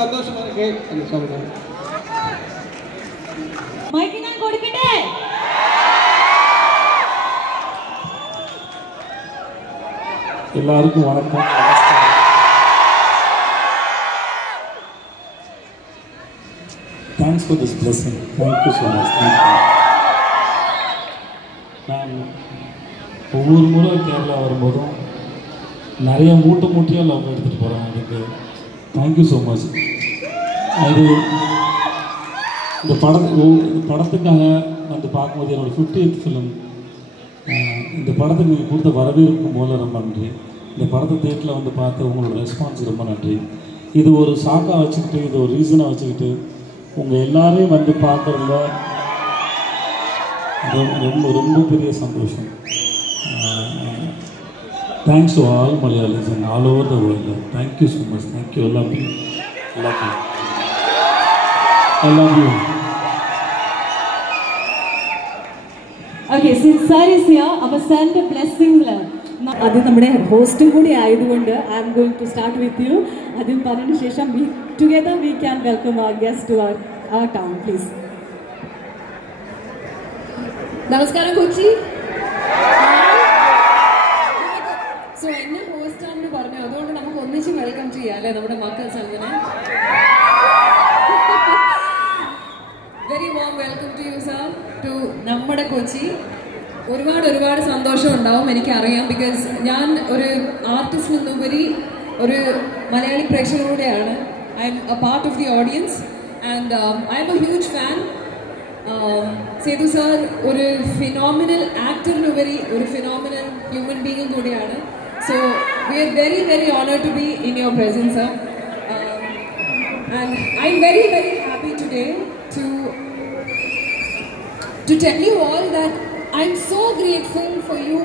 சந்தோஷமா இருக்கு அது சொல்றேன். மைக் நான் கொடுக்கட்டே. எல்லாருக்கும் வணக்கம். Thanks for this blessing. Thank you so much. Thank you. நான் ஒவ்வொரு முறை கேரளா வரும்போதும் நிறைய மூட்டையாக லவ் எடுத்துகிட்டு போகிறேன். அதுக்கு தேங்க்யூ ஸோ மச். அது இந்த படத்துக்காக வந்து பார்க்கும்போது என்னோடய 50th ஃபிலிம். இந்த படத்துக்கு நீங்கள் கொடுத்த வரவேற்புக்கும் போல ரொம்ப நன்றி. இந்த படத்தை தேட்டரில் வந்து பார்த்து உங்களோட ரெஸ்பான்ஸ் ரொம்ப நன்றி. இது ஒரு சாக்காக வச்சுக்கிட்டு, இது ஒரு ரீசனாக வச்சுக்கிட்டு உங்கள் எல்லாரையும் வந்து பார்க்குறதுல ரொம்ப ரொம்ப பெரிய சந்தோஷம். Thanks to all Malayalis and all over the world. Thank you so much. Thank you. I love you. Okay, since sir is here, our send a blessing. അത് നമ്മുടെ ഹോസ്റ്റും കൂടി ആയതുകൊണ്ട് I am going to start with you. അതിന് പറഞ്ഞതിന് ശേഷം together we can welcome our guests to our town, please. നമസ്കാരം Kochi. So എന്നെ host ആണെന്ന് പറഞ്ഞു, അതുകൊണ്ട് നമുക്ക് ഒന്നിച്ച് വെൽക്കം ചെയ്യാം അല്ലേ നമ്മുടെ മക്കൾ സംഘനെ. Very warm welcome to you sir, to നമ്മുടെ കൊച്ചി. ഒരുപാട് സന്തോഷം ഉണ്ടാവും എനിക്കറിയാം. ബിക്കോസ് ഞാൻ ഒരു ആർട്ടിസ്റ്റിൽ നിന്നുപരി ഒരു മലയാളി പ്രേക്ഷകരുടെയാണ്. I'm a part of the audience and I'm a huge fan. Sethu sir ഒരു ഫിനോമിനൽ ആക്ടറിനുപരി ഒരു ഫിനോമിനൽ ഹ്യൂമൻ ബീയിങ് കൂടിയാണ്. So we are very honoured to be in your presence sir. And I'm very happy today to tell you all that I'm so grateful for you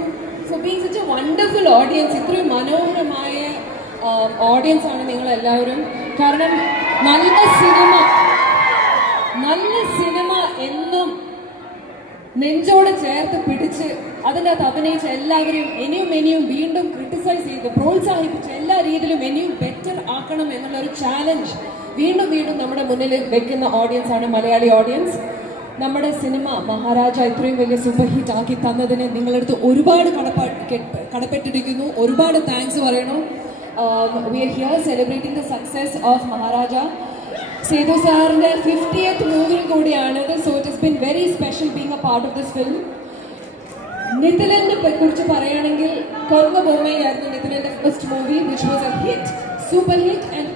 for being such a wonderful audience. ഇത്രയും മനോഹരമായ audience ആണ് നിങ്ങൾ എല്ലാവരും. കാരണം നല്ല cinema എന്നും നെഞ്ചോട് ചേർത്ത് പിടിച്ച് അതിൻ്റെ അകത്ത് അഭിനയിച്ച എല്ലാവരെയും ഇനിയും വീണ്ടും ക്രിട്ടിസൈസ് ചെയ്ത് പ്രോത്സാഹിപ്പിച്ച് എല്ലാ രീതിയിലും ഇനിയും ബെറ്റർ ആക്കണം എന്നുള്ളൊരു ചാലഞ്ച് വീണ്ടും നമ്മുടെ മുന്നിൽ വെക്കുന്ന ഓഡിയൻസ് ആണ് മലയാളി ഓഡിയൻസ്. നമ്മുടെ സിനിമ മഹാരാജ ഇത്രയും വലിയ സൂപ്പർ ഹിറ്റ് ആക്കി തന്നതിന് നിങ്ങളടുത്ത് ഒരുപാട് കടപ്പെട്ടിരിക്കുന്നു. ഒരുപാട് താങ്ക്സ് പറയണം. We are here celebrating the success of Maharaja. Sethu സാറിൻ്റെ 50th മൂവി കൂടിയാണിത്. So it has been very special being a part of this film. നിതിലിനെ കുറിച്ച് പറയുകയാണെങ്കിൽ കൊർഗ ബൊമ്മയായിരുന്നു നിതിലിൻ്റെ first movie, which was a hit, super hit. And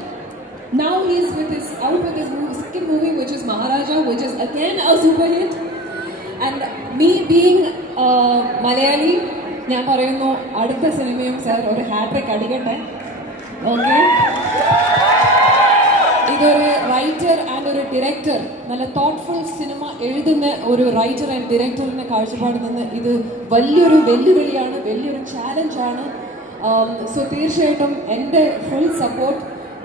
now he is out with his second movie, which is Maharaja, which is again a super hit. And me being Malayali, ഞാൻ പറയുന്നു അടുത്ത സിനിമയും സാർ ഒരു hat trick അടിക്കട്ടെ. Okay, ഇതൊരു writer and ഒരു director, നല്ല thoughtful cinema എഴുതുന്ന ഒരു റൈറ്റർ ആൻഡ് ഡയറക്ടറിൻ്റെ കാഴ്ചപ്പാടിൽ നിന്ന് ഇത് വലിയൊരു വെല്ലുവിളിയാണ്, വലിയൊരു ചാലഞ്ചാണ്. സോ തീർച്ചയായിട്ടും എൻ്റെ full support,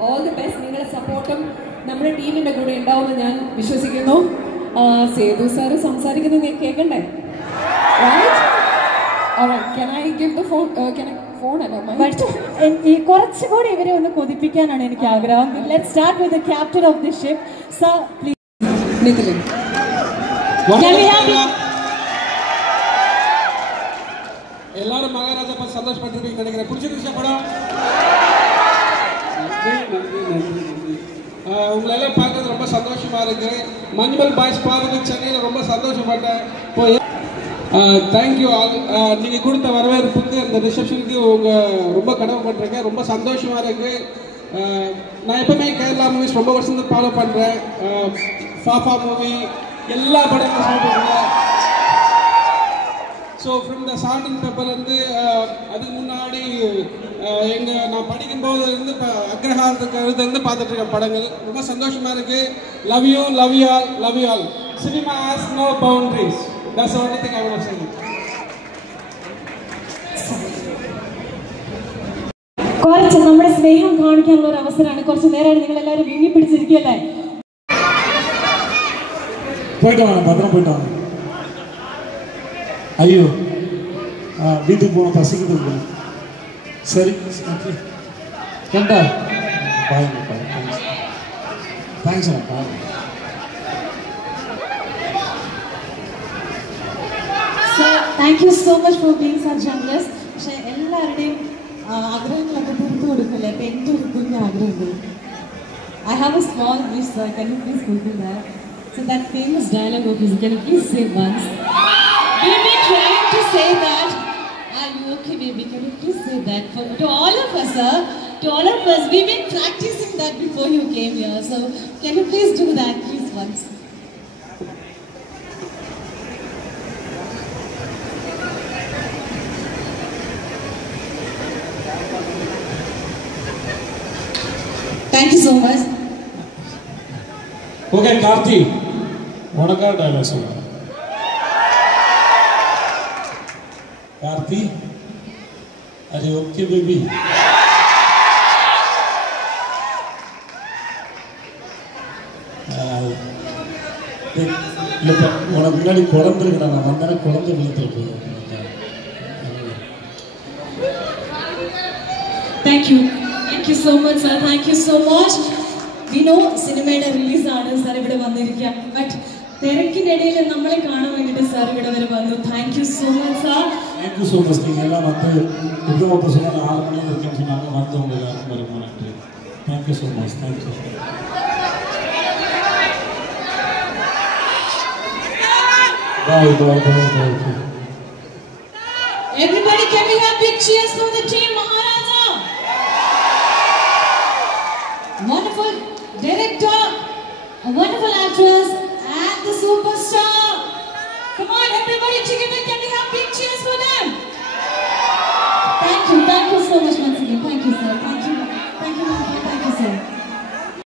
all the best. നിങ്ങളുടെ സപ്പോർട്ടും നമ്മുടെ ടീമിൻ്റെ കൂടെ ഉണ്ടാവുമെന്ന് ഞാൻ വിശ്വസിക്കുന്നു. സേതു സാറ് സംസാരിക്കുന്നത് ഞാൻ കേൾക്കണ്ടേ? കുറച്ചുകൂടി ഇവരെ ഒന്ന് കൊതിപ്പിക്കാനാണ് എനിക്ക് ആഗ്രഹം. Let's start with the captain of the ship sir, please. Nithin, எல்லாரும் மகாராஜா பார்த்து சந்தோஷப்பட்டிருப்பீங்க நினைக்கிறேன். பிடிச்சிருந்துச்சா படம்? உங்களெல்லாம் பார்க்கறது ரொம்ப சந்தோஷமா இருக்கு. மஞ்சுமல் பாய்ஸ் பார்த்து சென்னையில் ரொம்ப சந்தோஷப்பட்டேன். Thank you all. நீங்கள் கொடுத்த வரவேற்புக்கு, இந்த ரிசப்ஷனுக்கு ரொம்ப கடமைப்பட்டிருக்கேன். ரொம்ப சந்தோஷமா இருக்கு. நான் எப்பவுமே கேரளா மூவிஸ் ரொம்ப வருஷம் ஃபாலோ பண்ணுறேன். ஃபாஃபா மூவி எல்லா படங்களும் சொல்லிட்டு. So from the salt and pepper வந்து அதுக்கு முன்னாடி நான் படிக்கும்போது இருந்து இப்போ அக்ரஹாரத்துக்கு இருந்து பார்த்துட்ருக்கேன் படங்கள். ரொம்ப சந்தோஷமாக இருக்குது. Love you all. Cinema has no boundaries. That's the only thing I want to say. കുറച്ച് നമ്മുടെ സ്നേഹം കാണിക്കാനുള്ള ഒരു അവസരമാണ്. കുറച്ച് നേരമായിട്ട് നിങ്ങൾ എല്ലാവരും വിങ്ങി പിടിച്ചിരിക്കുകയല്ലേ? போயிட்டு வாங்க, பத்திரம் போயிட்டு வாங்க. ஐயோ, வீட்டுக்கு போன பசிக்குது. சரி, ஏண்டா பாருங்க. Thanks Anna. Sir, thank you so much for being such generous. പക്ഷേ എല്ലാവരുടെയും ആഗ്രഹങ്ങളൊക്കെ തീർത്തു കൊടുക്കില്ല. അപ്പം എൻ്റെ ഒരു കുഞ്ഞ് ആഗ്രഹമുണ്ട്. I have a small wish, sir. Can you please fulfill that? So that famous dialogue of his, can you please say once? We've been trying to say that. Are you okay, baby? Can you please say that to all of us, sir? To all of us, we've been practicing that before you came here. So can you please do that, please, once? Thank you so much. Okay Karthi, உனக்கா dialogue சொல்லுங்க. கார்த்தி, அரே okay baby. இல்லைப்பா, உனக்கு முன்னாடி குழந்தை இருக்குடா, நான் வந்தானே குழந்தை விழுத்துட்டு போயிடுவேன். Thank you. Thank you so much, sir. Thank you so much. We know സിനിമയുടെ റിലീസാണ് സാർ ഇവിടെ വന്നിരിക്കുക. ബട്ട് തിരക്കിനിടയിൽ നമ്മളെ കാണാൻ വേണ്ടിയിട്ട് സാർ ഇവിടെ വരെ വന്നു. Thank you so much sir. Thank you so much. நீங்கள் எல்லாம் வந்து உத்தமத்தை சொன்னால் 6 மணிக்கு இருக்கேன்னு சொன்னாங்க. வந்தவங்க எல்லாருக்கும் ரொம்ப நன்றி. Thank you so much. Thank you. Bye bye bye bye. Everybody, can we have big cheers for the team Maharaja? Wonderful director, a wonderful actress, and the superstar. Come on, everybody together, can we have big cheers for them? Thank you so much once again. Thank you, sir. Thank you, thank you, thank you, sir.